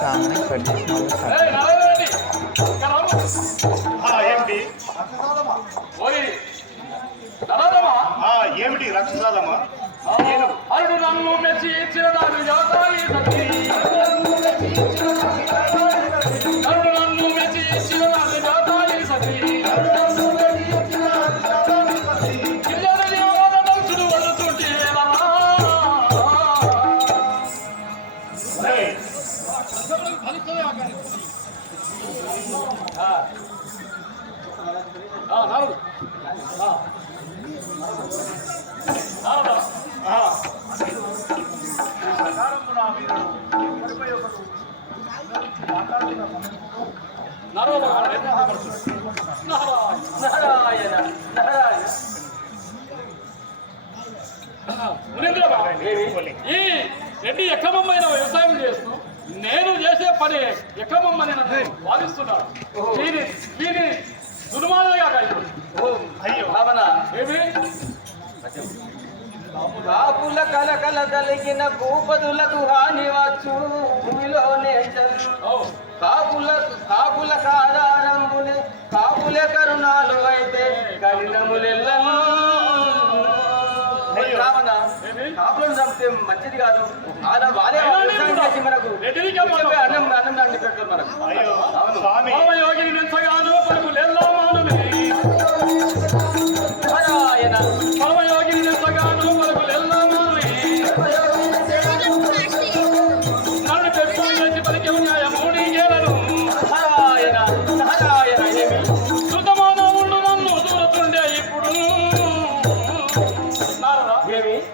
సామాన్ కట్ చేసి ఏమిటి రక్షసాదమ్మా అరుడు నన్ను మెచ్చి ఇచ్చిన దాని జాతాయి సఖీ అరుడు నన్ను మెచ్చి ఇచ్చిన దాని జాతాయి సఖీ కిల్లెల జీవాల దంచుడు వదులుతుంటే నాలుగు ఈ రెడ్డి ఎక్కమమ్మైన వ్యవసాయం చేస్తూ నేను చేసే పని ఎక్కమమ్మని నన్ను వాదిస్తున్నాను. దీని దుర్మార్గంగా అయ్యో ఏమి కాపుల కలకల కలిగిన భూపదులకు హాని వచ్చు భూమిలోనే కాపుల కాదారంబులే కాపులే కరుణాలు అయితే కలినములెల్లను రావణ కాపులను చంపితే మంచిది కాదు. వాళ్ళే వ్యవసాయం చేసి మనకు అన్నం దాన్ని పెట్టారు మనకు.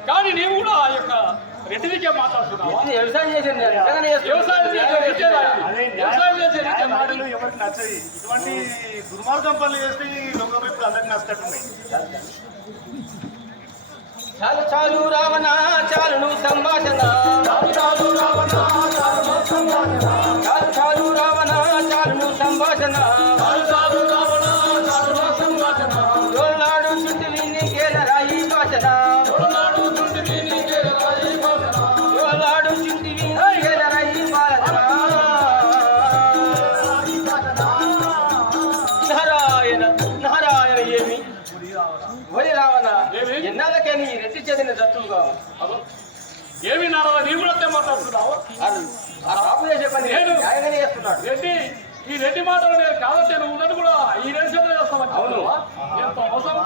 కానీ నీవు కూడా ఆ యొక్క రెడ్డిదికే మాట్లాడుతున్నావు. వ్యవసాయం చేసింది మాటలు ఎవరికి నచ్చది. ఇటువంటి దుర్మార్గం పనులు చేస్తే ఈ లోకం ఇప్పుడు అందరికి నచ్చట్టున్నాయి. చాలు చాలు రావణ చాలును సంభాషణ చాలు చాలు రావణ చాలును సంభాషణ తోలనాడు చుట్టూ విని కేలరా ఈ భాషణ తోలనాడు చుట్టూ విని కేలరా ఈ భాషణ నారాయణ నారాయణ ఏమి ఒరి రావణ ఎన్నాళ్ళకే నీ రెడ్డి చెందిన దత్తులుగా ఏమి నారాయణ నీ కూడా మాట్లాడుతున్నావు. ఆ కాపు చేసే పని న్యాయంగానే చేస్తున్నాడు రెడ్డి. ఈ రెడ్డి మాటలు నేను కాదంటే నువ్వు ఉన్నట్టు కూడా ఈ రెండు చేతులు చేస్తావు. అవును ఎంత అవసరం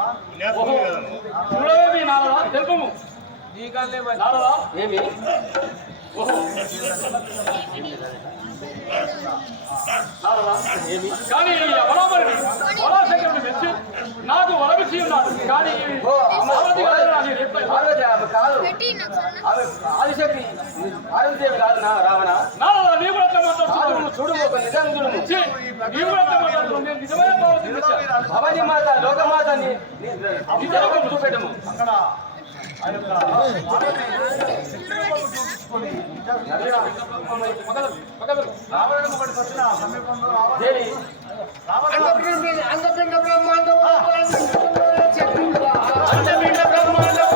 చూడవేమి నారదా తెలుపము నారదా ఏమి కానీ వరామరుడు వరాశంకరుడు మెచ్చి నాకు వరమిచ్చి ఉన్నాడు. కానీ ఆదిశక్తి పార్వతీదేవి కాదు రావణ. నారదా నీ కూడా చూడు ఒక నిజం చూడు. నీ కూడా నిజమైన భవానీ మాత లోకమాత చూపెట్టము. అక్కడ రావణకు పడి వచ్చిన సమీపంలో అంగపిండ బ్రహ్మాండం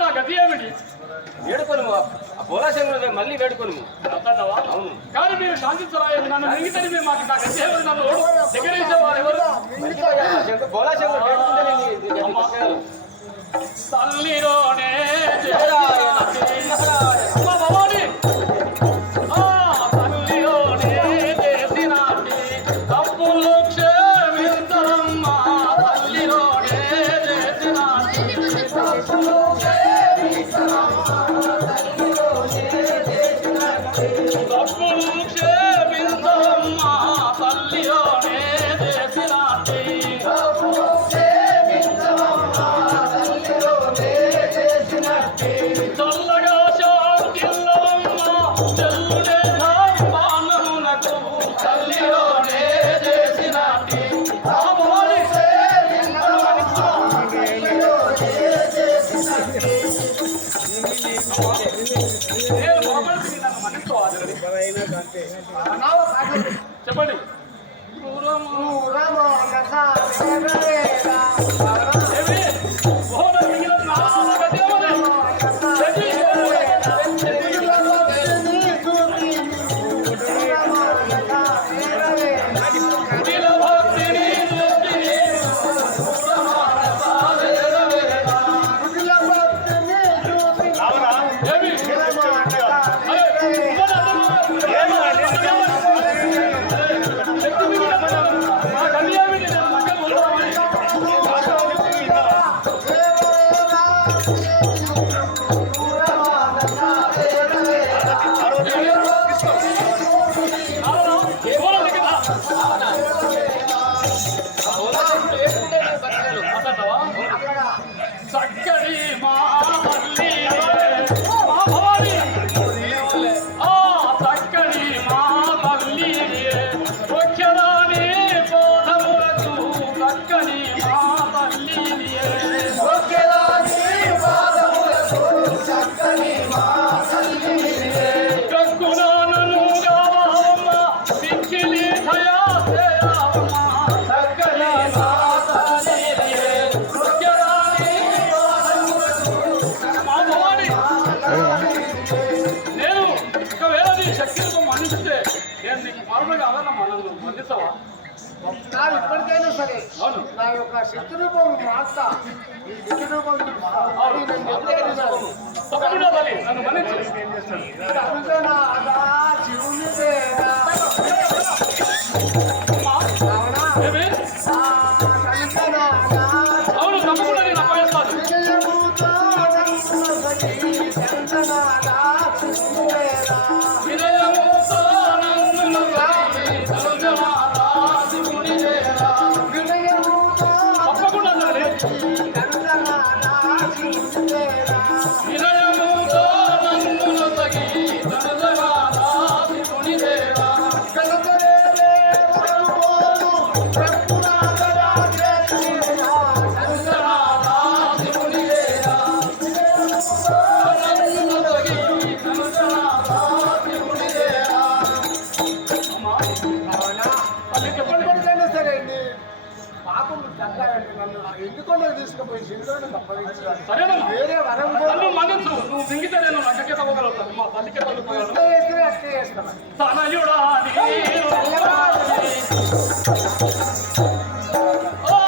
నా గతి ఏమిటి? వేడుకొను పోలాశంకరు మళ్ళీ వేడుకొను. అవును కానీ మీరు శాంతించరాయని నన్ను మిగతా మాకు నా గతి ఏమిటి? నన్ను దగ్గరేసేవారు ఎవరు? పోలాశంకరు తల్లిలోనే తప్పులు క్షేమించమ్మా తల్లిలోనే చెప్పండి. ఏమి? ఓహో, మిగిలిన నాలుగు గట్టిగా ఉంది. రావరా ఏమి? చక్కడి మా తల్లి మా భవాని, చక్కడి మా తల్లి వచ్చరాని బోధములకు చక్కని మా తల్లి కక్కునాను గావమ్మ పిచ్చిలి దయా చేయమ్మ చక్కని మా తల్లి వచ్చరాని మా భవాని. నేను ఒకవేళ నీ శక్తితో మన్నిస్తే నేను నీకు మరణంగా అదన్నా మన్నిస్తావా? ఇప్పటికైనా సరే అవును. నా యొక్క శత్రురూపం మార్తా ఈ శత్రురూపం తప్పకుండా తల్లి నన్ను మన్నించు. ఏమి? అవును, తప్పకుండా నేను అప్పగిస్తాను. వినయముతో నన్ను తలుచమారా శివుని చేరా. తప్పకుండా తల్లి. వినయముతో నన్ను తగి తలుచమారా శివుని చేరా. తలుచమారా శివుని చేరా. నన్ను తగి తలుచమారా శివుని చేరా. అమ్మా, తల్లి చెప్పండి. ఎప్పటికైనా సరే అండి పాపం తగ్గాలండి నన్ను ఎందుకుండా తీసుకుపోయి శరీరాన్ని తప్పగించాలి సరేనమ్మా, వేరే వరం నన్ను మన్నించు. నువ్వు మింగితే నేను నక్కకే తవ్వగలుగుతాను. మా తల్లికే తగ్గుతాను. వేస్తే అట్టే చేస్తాను తనయుడా నీరు ఓ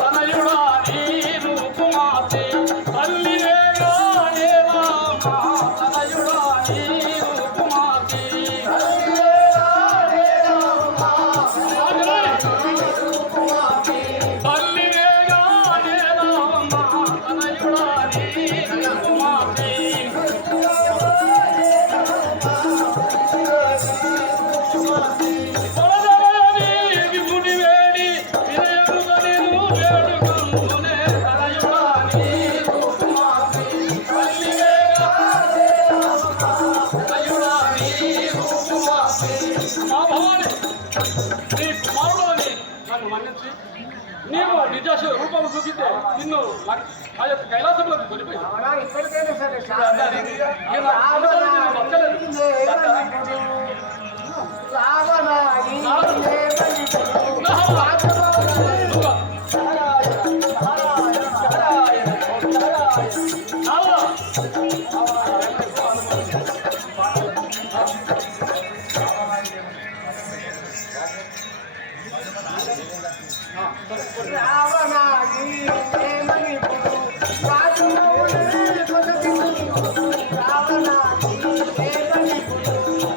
తనయుడా నీరు కుమార్తె తల్లివేగా దేవమ్మా. తనయుడా నీరు కుమార్తె తల్లివేగా దేవమ్మా. తనయుడా నీరు కుమార్తె పొలదలని విభుని వేడి వినయముగా నేను వేడుకొనునే. తనయుడా నీరు కుమార్తె తల్లివేగా దేవమ్మా. తనయుడా నీరు కుమార్తె. మా భవాని, నీ కుమారుడు నన్ను మన్నించి నీవు నిజ రూపము చూపితే నిన్ను ఆ యొక్క కైలాసంలోకి కొనిపోయి అవునా ఇప్పటికైనా సరే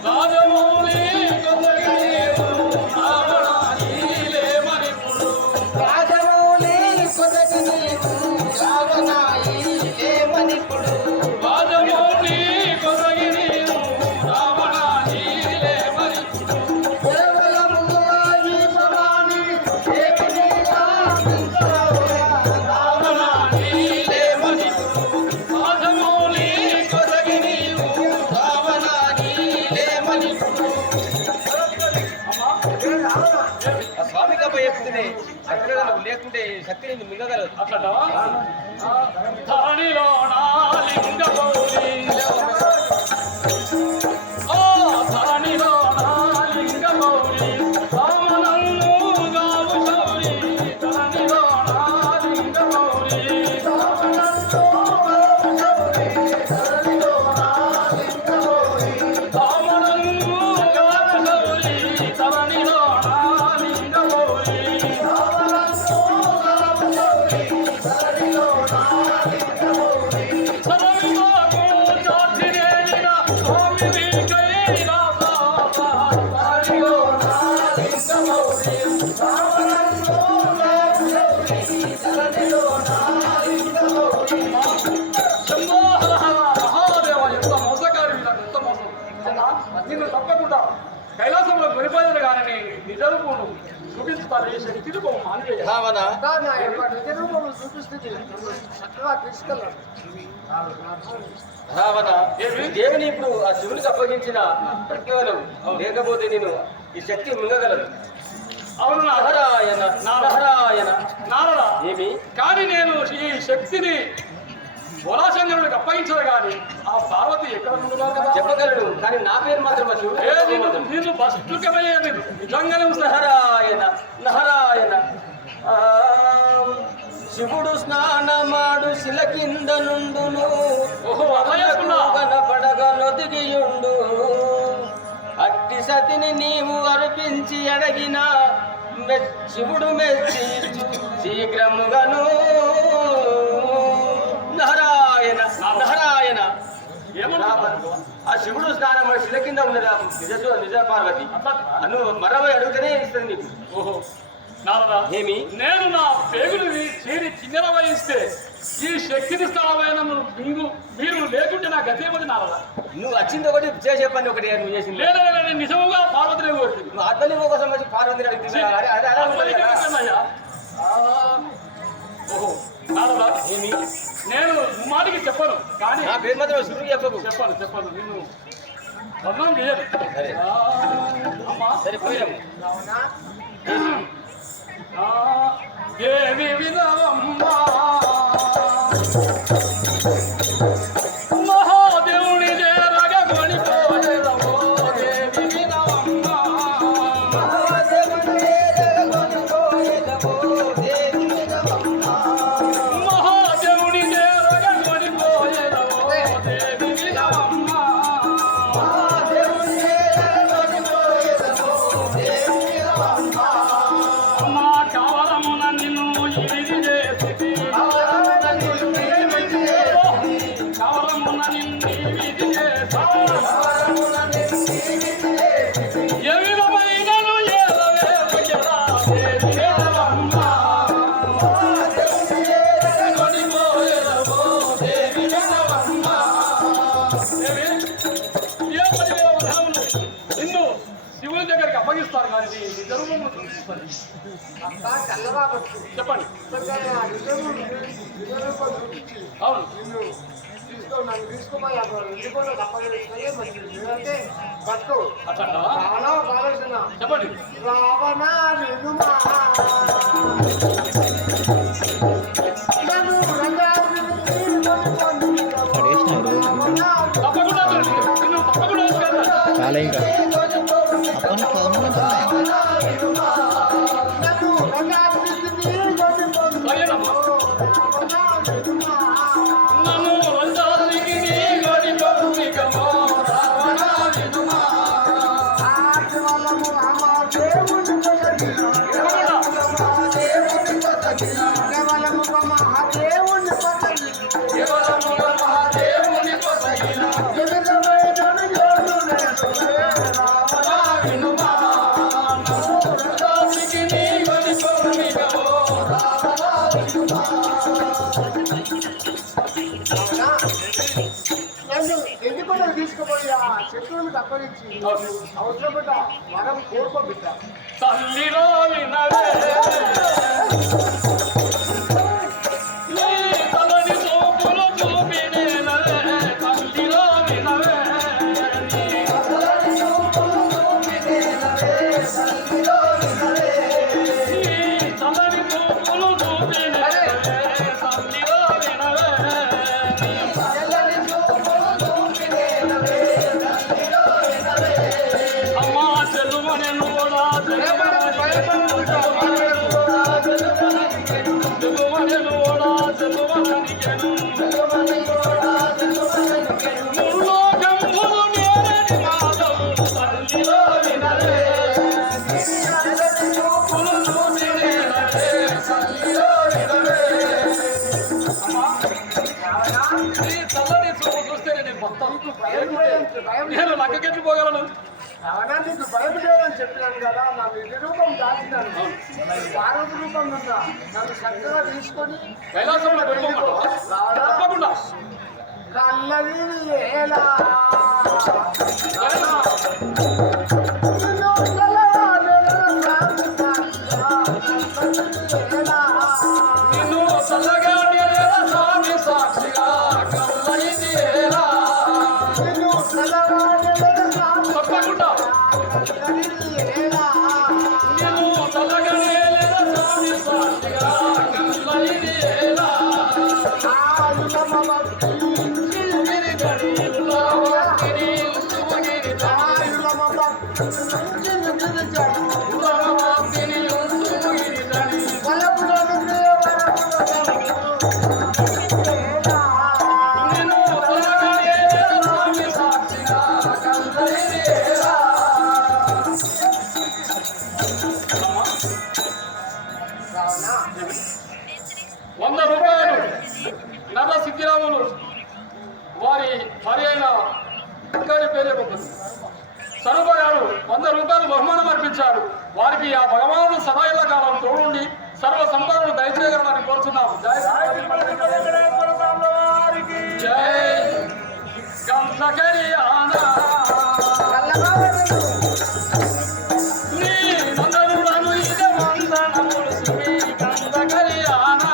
రాజమౌళి కొత్తగిరీరు రావణాయిలేమని రాజమౌళి కొత్తగిరీరు రావణాయిలేమని రావణాయిలేమని రాజమౌళి కొత్తగిరీరు రావణాయిలేమని. అమ్మా, ఆ స్వామి కప్ప చెప్తుంది అక్కడ లేకుంటే శక్తి మిగగలదు. అట్లంటావా? ధరణిలో నాలింగ ధరణిలో తప్పకుండా కైలాసంలో కొనిపోయారు కానీ నిజ రూపం చూపించుతారు ఈ శక్తి రూపం మానివేయ రావణ నా యొక్క నిజ రూపం చూపిస్తుంది నన్ను చక్కగా తీసుకెళ్ళాను. రావణ దేవుని ఇప్పుడు ఆ శివునికి అప్పగించిన ప్రజ్ఞానం లేకపోతే నేను ఈ శక్తి మింగగలను. అవును నారాయణ నారాయణ నారద ఏమి కానీ నేను ఈ శక్తిని బోలాశంకరుడికి అప్పగించదు కానీ ఆ పార్వతి ఎక్కడ ఉంటున్నారు కదా చెప్పగలను కానీ నా పేరు మాత్రం ఆ శివుడు నేను బస్టుకమయ్యేది నిజంగానే ఉంది. నారాయణ నారాయణ ఆ, శివుడు స్నానమాడు శిల కింద నుండును ఓహో అలా చేసుకున్నా కనపడగా నొదిగియుండు అట్టి సతిని నీవు అర్పించి అడగిన శివుడు మెచ్చి శీఘ్రముగను నారాయణ నారాయణ ఏమన్నా ఆ శివుడు స్నానం శిల కింద ఉన్నది నిజ పార్వతి అను మరవై అడిగితేనే ఇస్తుంది నీకు. ఓహో నారదా ఏమి నేను నా పేగుని చేరి కిన్నెల వహిస్తే ఈ శక్తిని స్థానమైన మీరు లేకుంటే నా గతేమది నారదా. నువ్వు వచ్చింది ఒకటి చేసే పని ఒకటి నువ్వు చేసింది లేదా నేను నిజముగా పార్వతిని కోరుతుంది నువ్వు ఆత్మలింగం కోసం వచ్చి పార్వతిని అడిగితే ఓహో నారదా ఏమి నేను మాటికి చెప్పను కానీ నా పేరు మాత్రం శివుడు చెప్పకు. చెప్పను నిన్ను వర్ణం చేయదు. సరే. అమ్మా సరే పోయాము దేవి వినవమ్మా మహాదేవుని చేరగా కొనిపోయేదవో దేవి వినవమ్మా మహాదేవుని చేరగా కొనిపోయేదవో దేవి వినవమ్మా మా కవరమున నిన్ను ఇది చేసి కవరమున నిన్ను ఇది చేసి ఎవిధమైనను ఏలవేలు ఎలా దేవి వినవమ్మా కొనిపోయేదవో దేవి వినవమ్మా నిన్ను శివుని దగ్గరికి అప్పగిస్తారు కానీ నీ నిజ రూపంలో చూపిస్తారు. అక్క చల్లగా పట్టు చెప్పండి చక్కగా ఆ నిజ రూపం చూపించి అవును నన్ను తీసుకోమని అక్కడ ఎందుకంటే తప్పనిసరి మంచిది లేదంటే పట్టు అట్లా రావణ కావాల్సిన చెప్పండి రావణ నిలుమా నన్ను తప్పకుండా నిన్ను తప్పకుండా తీసుకెళ్తాను. చాలా ఇంకా अपन काम में సరేనమ్మా నన్ను రంజానికి నీ గడి పంపికమో రావణ వినుమా కేవలముగా మహాదేవుని కొసగిన రావణ వినుమా నన్ను రంజానికి నీ గడి పంపికమో రావణ వినుమా ఎందుకంటే తీసుకుపోయి ఆ శత్రువుని తప్పనిచ్చి అవసరపడ్డ వరం కోరుకోబిడ్డ తల్లిలో వినవే నీ తలని చూపులు చూపినేనవే తల్లిలో వినవే నీ తలని చూపులు చూపినేనవే తల్లిలో వినవే నీ తలని చూపులు చూపినేనవే తల్లిలో వినవే నీ తలని చూపులు చూపినేనవే తల్లిలో వినవే అమ్మా చెల్లుమనెను కూడా నేను లక్కకెట్లు పోగలను రావణ నీకు భయం లేదని చెప్పినాను కదా నా నిజ రూపం దాచినాను పార్వతి రూపం ఉందా నన్ను చక్కగా తీసుకొని కైలాసంలో పెట్టుకోమంటావా? తప్పకుండా కళ్ళది ఎలా సరేనా? నిన్ను నిన్ను చల్లగా నేనేలా స్వామి సాక్షిగా కళ్ళైతే ఎలా? తప్పకుండా నిన్ను చల్లగా నేనేలా స్వామి సాక్షిగా కళ్ళైతే ఎలా? గిరి గడి ఉల్లవగిరి ఉసుమగిరి దారి ఉల్లవగిరి ఉసుమగిరి దారి నిన్ను చల్లగా నేనేలా స్వామి సాక్షిగా కళ్ళైతే ఎలా? ₹100 నల్ల సిద్ధిరాములు వారి భార్య అయిన అక్కడి పేరే గొప్పది. సరుప గారు ₹100 బహుమానం అర్పించారు. వారికి ఆ భగవానుడు సదాయిల కాలం తోడుండి సర్వ సంపదను దయచేయగలరని కోరుచున్నాము. జై గంధకరియానా నీ నందనుడను ఇదే వందనములు శ్రీ గంధకరియానా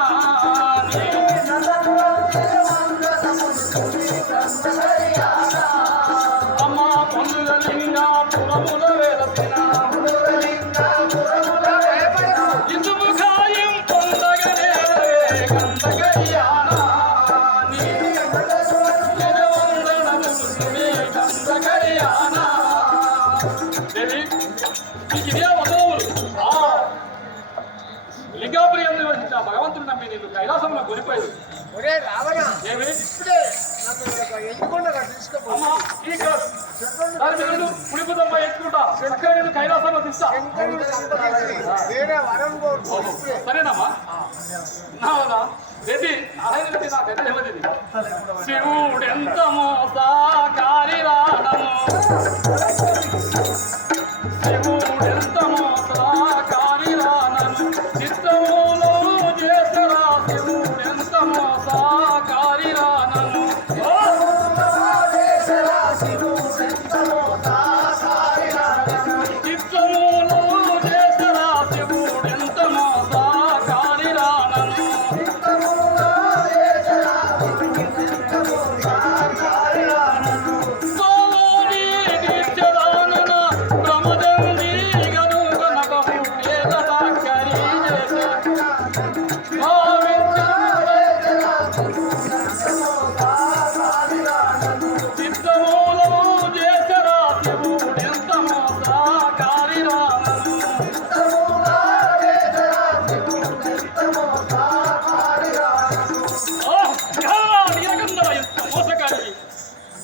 అమ్మ పొందుల లింగాపురముల వెలసిన ఇందుము ఖాయం పొందగనే గంధకరియానా నీ ఇదే వందనములు శ్రీ గంధకరియానా దేవి నీకు ఇదే వందనములు. లింగాపురి అని వచ్చిన భగవంతుడు నమ్మి నేను కైలాసంలో కొనిపోయేది. ఒరే రావణ ఏమి ఇప్పుడే నాకు ఎన్నుకొండగా తీసుకుపో అమ్మా ఈ కాదు. దాని మీద నేను పుడిపుదమ్మ ఎత్తుకుంటా చక్కగా నేను కైలాసంలో తీస్తా. శంకరుడు సంప్రదించి వేరే వరం కోరుకో ఇప్పుడే. సరేనమ్మా నావదా రెడ్డి నారాయణ రెడ్డి నా పెద్ద ఏమది శివుడు ఎంత మోసాకారి రాడము శివుడు ఎంత మోసాకారి రానము చిత్తములో చేసరా శివుడు ఎంత మోసాకారి రానము చిత్తములో చేసరా శివుడు ఎంత మోసాకారి రానము సోని నిత్యదానన ప్రమదంది గనుగన బహు ఏదటాకరి చేసే చిత్తములో చేసరా శివుడు ఎంత మోసాకారి రానము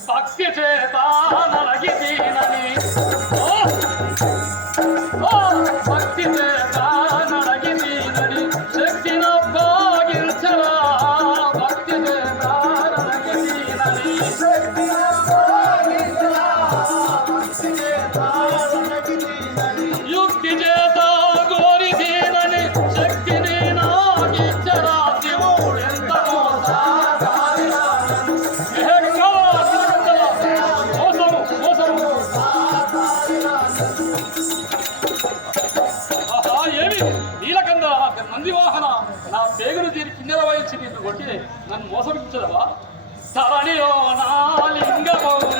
భక్తి చేత నరగితీనని భక్తి చేత నరగితీనని శక్తిన భాగించరా భక్తి చేత నరగితీనని యుక్తి చేత గోరితీనని శక్తిని నాగించరా శివుడు ఎంత మోసాకారి రానను. మోసము మోసము ఆహా ఏమి నీలకంద నందివాహన నా పేగులు తీరి కిందల వహించి నిన్ను కొట్టి నన్ను మోసగించదవా ధరణిలో నా లింగమౌళి